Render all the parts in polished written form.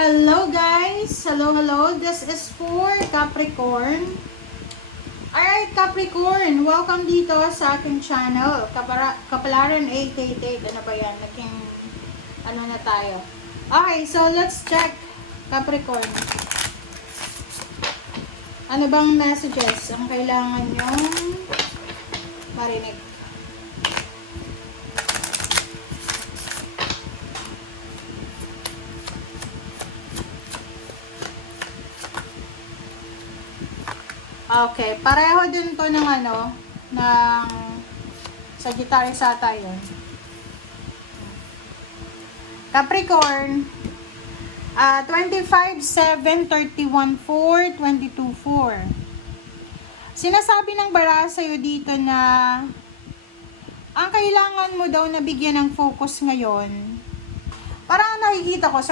Hello guys! Hello! This is for Capricorn. Alright Capricorn, welcome dito sa aking channel. Kapalaran 888. Ano ba yan? Naging ano na tayo. Okay, so let's check Capricorn. Ano bang messages ang kailangan nyong marinig? Okay, pareho din to ng ng Sagittarius ata yun. Capricorn, 25-7-31-4-22-4. Sinasabi ng baraha sa'yo dito na ang kailangan mo daw na bigyan ng focus ngayon. Parang nakikita ko,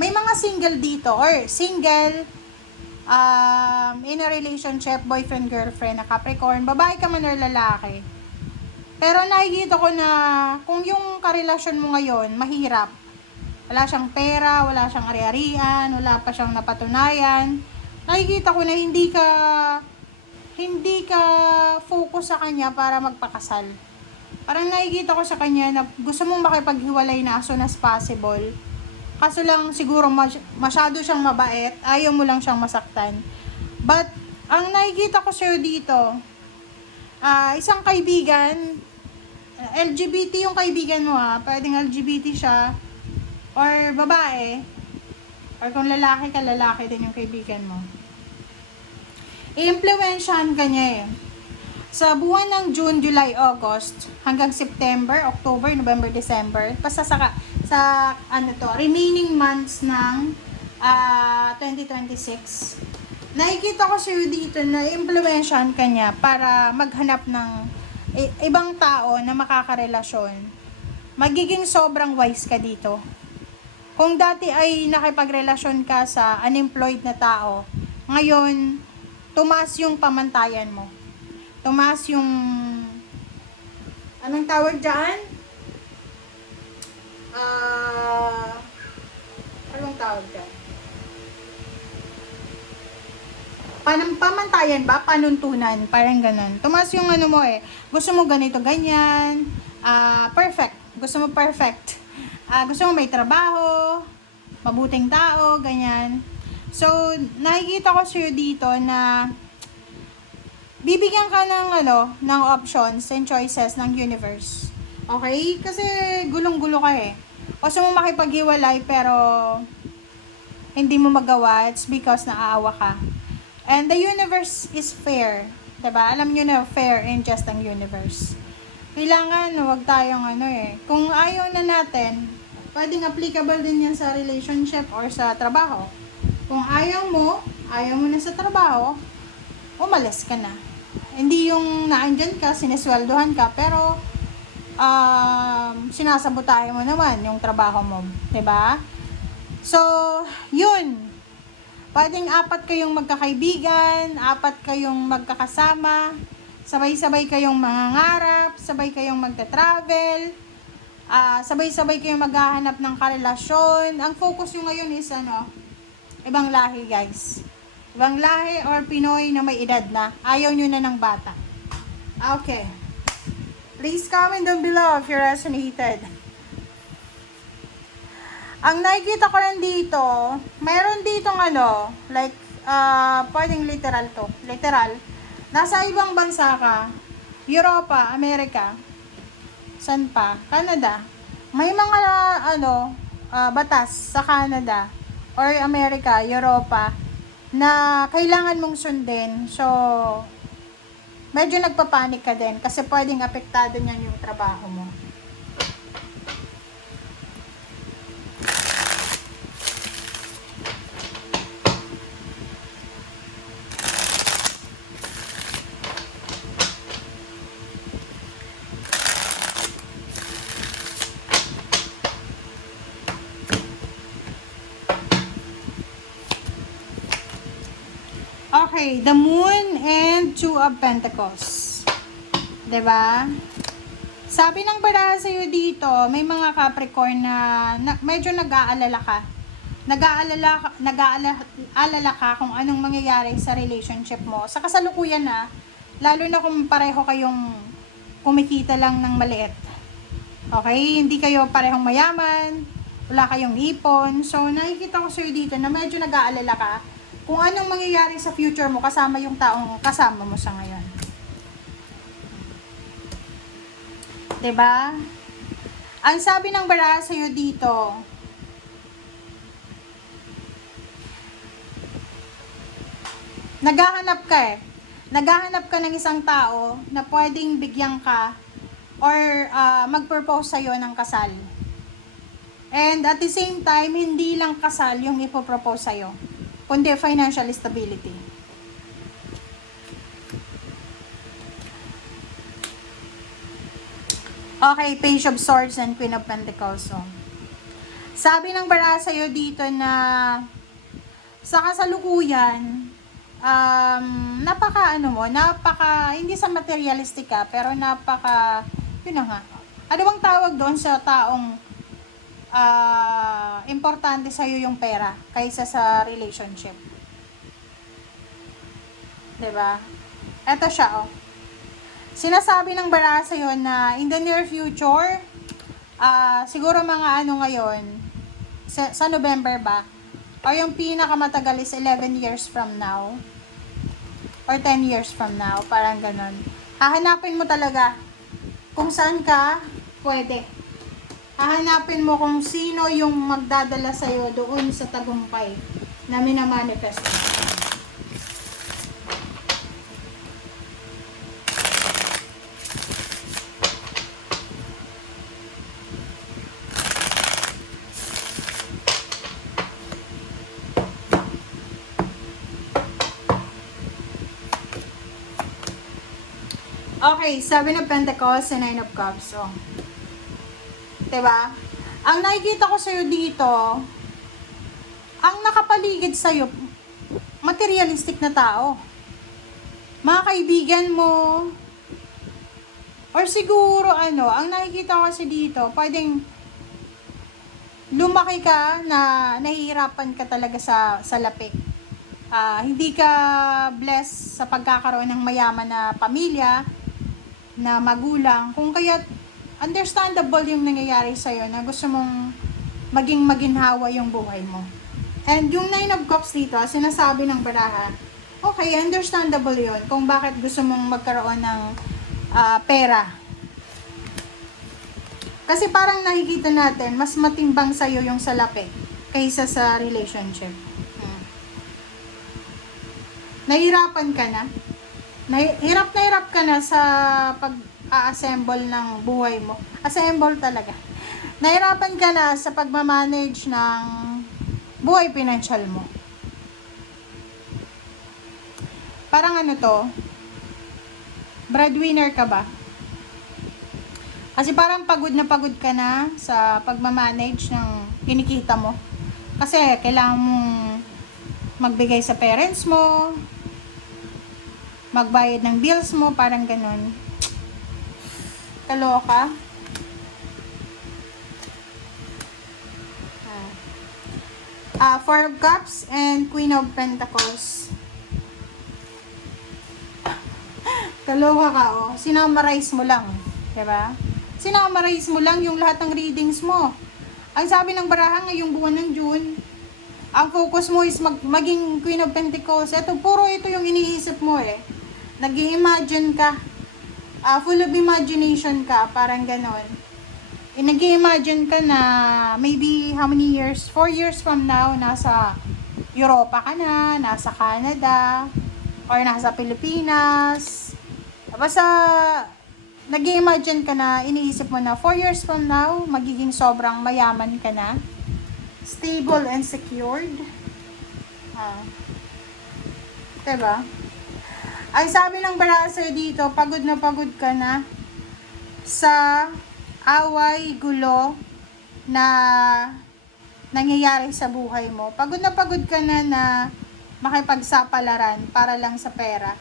may mga single dito or single in a relationship, boyfriend, girlfriend na Capricorn, babae ka man or lalaki. Pero nakikita ko na kung yung karelasyon mo ngayon, mahirap. Wala siyang pera, wala siyang ari-arian, wala pa siyang napatunayan. Nakikita ko na hindi ka focus sa kanya para magpakasal. Parang nakikita ko sa kanya na gusto mong makipaghiwalay na as soon as possible. Kaso lang siguro masyado siyang mabait, ayaw mo lang siyang masaktan. But ang nakikita ko sa'yo dito, isang kaibigan, LGBT yung kaibigan mo pwedeng LGBT siya, or babae, or kung lalaki ka, lalaki din yung kaibigan mo. I-impluwensyahan ka niya sa buwan ng June, July, August, hanggang September, October, November, December, basta sa remaining months ng 2026. Nakikita ko sa'yo dito na impluwensyahan ka niya para maghanap ng ibang tao na makakarelasyon. Magiging sobrang wise ka dito. Kung dati ay nakipagrelasyon ka sa unemployed na tao, ngayon, tumaas yung pamantayan mo. Tumaas yung, anong tawag dyan? Anong tawag dyan? Pamantayan ba? Panuntunan. Parang ganun. Tumaas yung gusto mo ganito, ganyan. Perfect. Gusto mo perfect. Gusto mo may trabaho, mabuting tao, ganyan. So, nakikita ko sa'yo dito na bibigyan ka ng options and choices ng universe. Okay? Kasi gulong-gulo ka Gusto mo makipaghiwalay pero hindi mo magawa. It's because naaawa ka. And the universe is fair. Diba? Alam nyo na fair and just ang universe. Kailangan wag tayong Kung ayaw na natin, pwedeng applicable din yan sa relationship or sa trabaho. Kung ayaw mo na sa trabaho, umalis ka na. Hindi yung naandyan ka, sinesweldohan ka, pero sinasabotahe mo naman yung trabaho mo. Diba? So, yun. Pwedeng 4 kayong magkakaibigan, 4 kayong magkakasama, sabay-sabay kayong mangangarap, sabay kayong magta-travel, sabay-sabay kayong maghahanap ng karelasyon. Ang focus nyo ngayon is ibang lahi guys. Ibang lahi or Pinoy na may edad na. Ayaw nyo na ng bata. Okay. Please comment down below if you resonated. Ang nakikita ko rin dito, mayroon ditong pwedeng literal to. Literal. Nasa ibang bansa ka. Europa, Amerika. San pa? Canada. May mga batas sa Canada or Amerika, Europa na kailangan mong sundin. So, medyo nagpapanik ka din kasi pwedeng apektado niyan yung trabaho mo. Okay, the Moon and 2 of Pentacles. Diba? Sabi ng baraha sa'yo dito, may mga Capricorn na medyo nag-aalala ka. nag-aalala ka kung anong mangyayari sa relationship mo. Sa kasalukuyan na, lalo na kung pareho kayong kumikita lang ng maliit. Okay? Hindi kayo parehong mayaman, wala kayong ipon. So, nakikita ko sa'yo dito na medyo nag-aalala ka kung anong mangyayari sa future mo kasama yung taong kasama mo sa ngayon. 'Di ba? Ang sabi ng baraha sa'yo dito, naghahanap ka Naghahanap ka ng isang tao na pwedeng bigyan ka or mag-propose sa'yo ng kasal. And at the same time, hindi lang kasal yung ipopropose sa'yo, kundi financial stability. Okay, Page of Swords and Queen of Pentacles. So, sabi ng baraha sa'yo dito na sa kasalukuyan, hindi sa materialistic ka, pero yun na nga. Ano bang tawag doon sa taong importante sa'yo yung pera kaysa sa relationship? Diba? Eto siya, oh. Sinasabi ng baraha sa'yo na in the near future, siguro mga ngayon, sa November ba? O yung pinakamatagal is 11 years from now. Or 10 years from now. Parang ganun. Hahanapin mo talaga kung saan ka pwede. Hahanapin mo kung sino yung magdadala sa'yo doon sa tagumpay na minamanifest mo. Okay, 7 of Pentacles and 9 of Cups. So, diba? Ang nakikita ko sa'yo dito, ang nakapaligid sa'yo, materialistic na tao. Mga kaibigan mo, or siguro ang nakikita ko kasi dito, pwedeng lumaki ka na nahihirapan ka talaga sa lapik. Hindi ka blessed sa pagkakaroon ng mayaman na pamilya, na magulang, kung kaya understandable yung nangyayari sa'yo na gusto mong maging maginhawa yung buhay mo. And yung 9 of Cups dito, sinasabi ng baraha, okay, understandable yun kung bakit gusto mong magkaroon ng pera. Kasi parang nakikita natin, mas matimbang sa'yo yung salapi kaysa sa relationship. Nahirapan ka na. Hirap na hirap ka na sa pag-assemble ng buhay mo. Assemble talaga. Nahirapan ka na sa pagmamanage ng buhay financial mo. Parang breadwinner ka ba? Kasi parang pagod ka na sa pagmamanage ng kinikita mo. Kasi kailangan mong magbigay sa parents mo, magbayad ng bills mo, parang ganun. Kaloka. Four of Cups and Queen of Pentacles. Kaloka ka, oh. Sinamarize mo lang. Diba? Sinamarize mo lang yung lahat ng readings mo. Ang sabi ng baraha ngayong buwan ng June, ang focus mo is maging Queen of Pentacles. Puro ito yung iniisip mo nag-i-imagine ka. Full of imagination ka. Parang ganon. Nag-i-imagine ka na maybe how many years? 4 years from now, nasa Europa ka na, nasa Canada, or nasa Pilipinas. Basta, nag-i-imagine ka na, iniisip mo na 4 years from now, magiging sobrang mayaman ka na. Stable and secured. Diba? Ay sabi ng baraha sa'yo dito, pagod ka na sa away, gulo na nangyayari sa buhay mo. Pagod ka na makipagsapalaran para lang sa pera.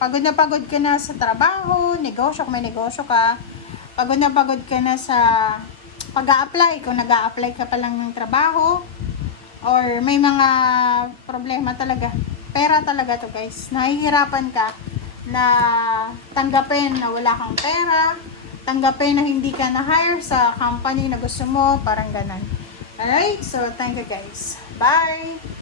Pagod ka na sa trabaho, negosyo, kung may negosyo ka. Pagod ka na sa pag-a-apply, kung nag-a-apply ka pa lang ng trabaho. or may mga problema talaga. Pera talaga to guys. Nahihirapan ka na tanggapin na wala kang pera, tanggapin na hindi ka na-hire sa company na gusto mo, parang ganun. Alright, so thank you guys. Bye!